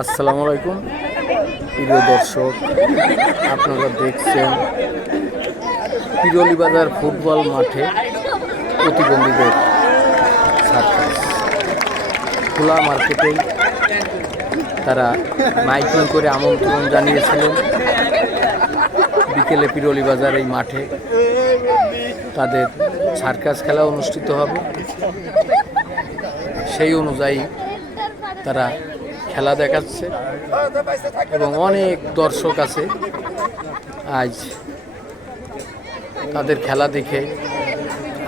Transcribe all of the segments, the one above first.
আসসালামু আলাইকুম প্রিয় দর্শক, আপনারা দেখছেন পিরোলিবাজার ফুটবল মাঠে প্রতিবন্ধীদের সার্কাস। খোলা মার্কেটে তারা মাইকিং করে আমন্ত্রণ জানিয়েছিলেন বিকেলে পিরোলিবাজার এই মাঠে তাদের সার্কাস খেলা অনুষ্ঠিত হবে। সেই অনুযায়ী তারা খেলা দেখাচ্ছে এবং অনেক দর্শক আছে আজ তাদের খেলা দেখে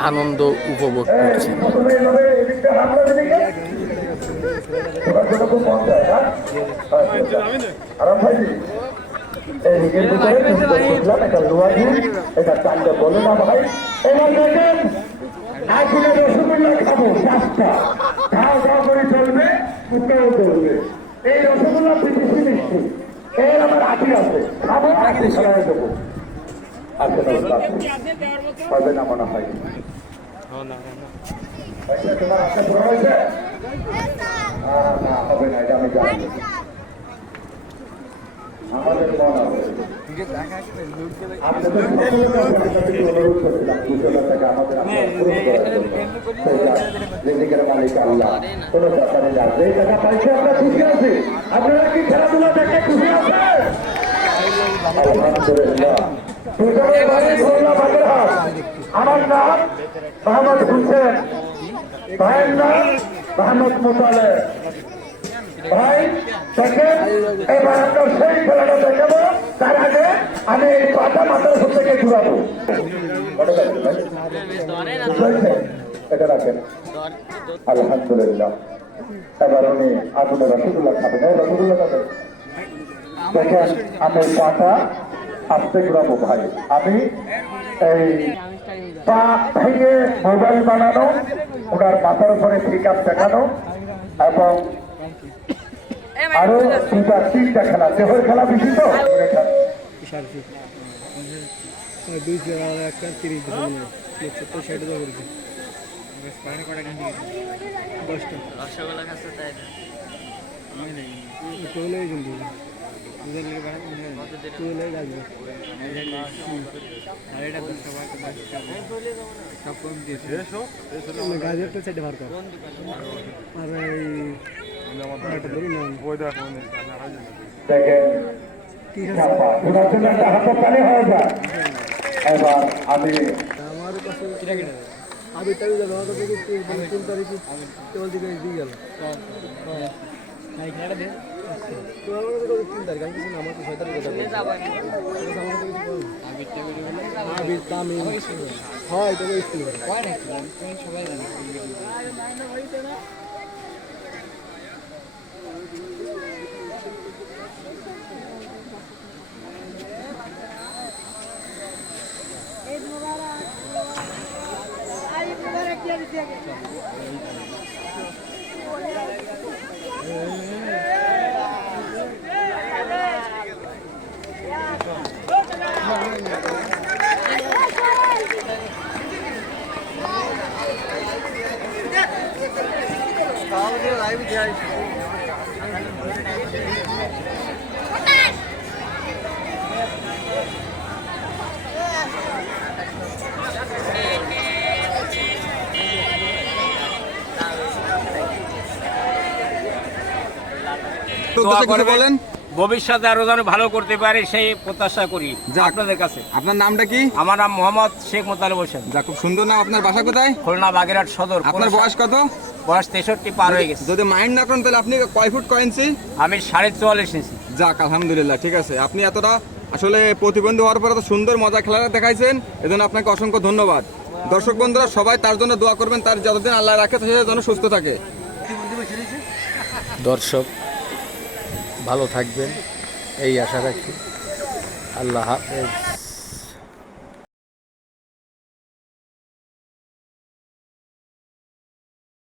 আনন্দ উপভোগ করছে। এই রসগোল্লা বিদেশি মিষ্টি এর আমার আটি আছে খাবো আটি সরাই দেবো। হবে না মনে হয় তোমার আশা পুরো হয়েছে? না হবে না, এটা আমি জানি। আমাদের মন আছে আপনাদের অনুরোধ করছিলাম 2,000 টাকা আমাদের মালিক আল্লাহ কোনো ব্যাপারে না। যে টাকা পাইছে আমরা খুশি আছি। আপনারা কি খেলাধুলা দেখে খুশি আছেন? আলহামদুলিল্লাহ। আমার নাম মোহাম্মদ হুসেন, ভাইয়ের নাম মোহাম্মদ মোতালেব। ভাই দেখেন এবার আমরা সেই খেলাটা দেখাবো। তার আগে আমি এই পাতা মাথার উপর থেকে ঘুরাবো। এটা রাখেন। আলহামদুলিল্লাহ। এবার উনি আগুনের রসগোল্লা খাবেন। রসগোল্লা খাবেন দেখেন আমি পাটা আস্তে ঘুরাবো। ভাই আমি এই পা ভেঙে মোবাইল বানানো, ওনার মাথার উপরে পিক আপ দেখানো এবং আরো তিনটা খেলা। দেহের খেলা বেশি তো হাতে হয়ে যায়। এবার আমি বলেন ভবিষ্যতে আরো যেন ভালো করতে পারে সেই প্রত্যাশা করি আপনাদের কাছে। আপনার নামটা কি? আমার নাম মোহাম্মদ শেখ মোতালেব হোসেন। যা, খুব সুন্দর নাম। আপনার বাসা কোথায়? খুলনা বাগেরহাট সদর। আপনার বয়স কত? বয়স 63 পার হয়ে গেছে। যদি মাইন্ড না করেন তাহলে আপনি কয় ফুট কয় ইঞ্চি? আমি 44.5 ইঞ্চি। যাক, আলহামদুলিল্লাহ, ঠিক আছে। আপনি এতটা আসলে প্রতিবন্ধী হওয়ার পর এত সুন্দর মজা খেলাটা দেখাইছেন, এজন্য আপনাকে অসংখ্য ধন্যবাদ। দর্শক বন্ধুরা সবাই তার জন্য দোয়া করবেন, তার যতদিন আল্লাহ রাখে সে যেন সুস্থ থাকে। দর্শক ভালো থাকবেন এই আশা রাখি। আল্লাহ হাফেজ।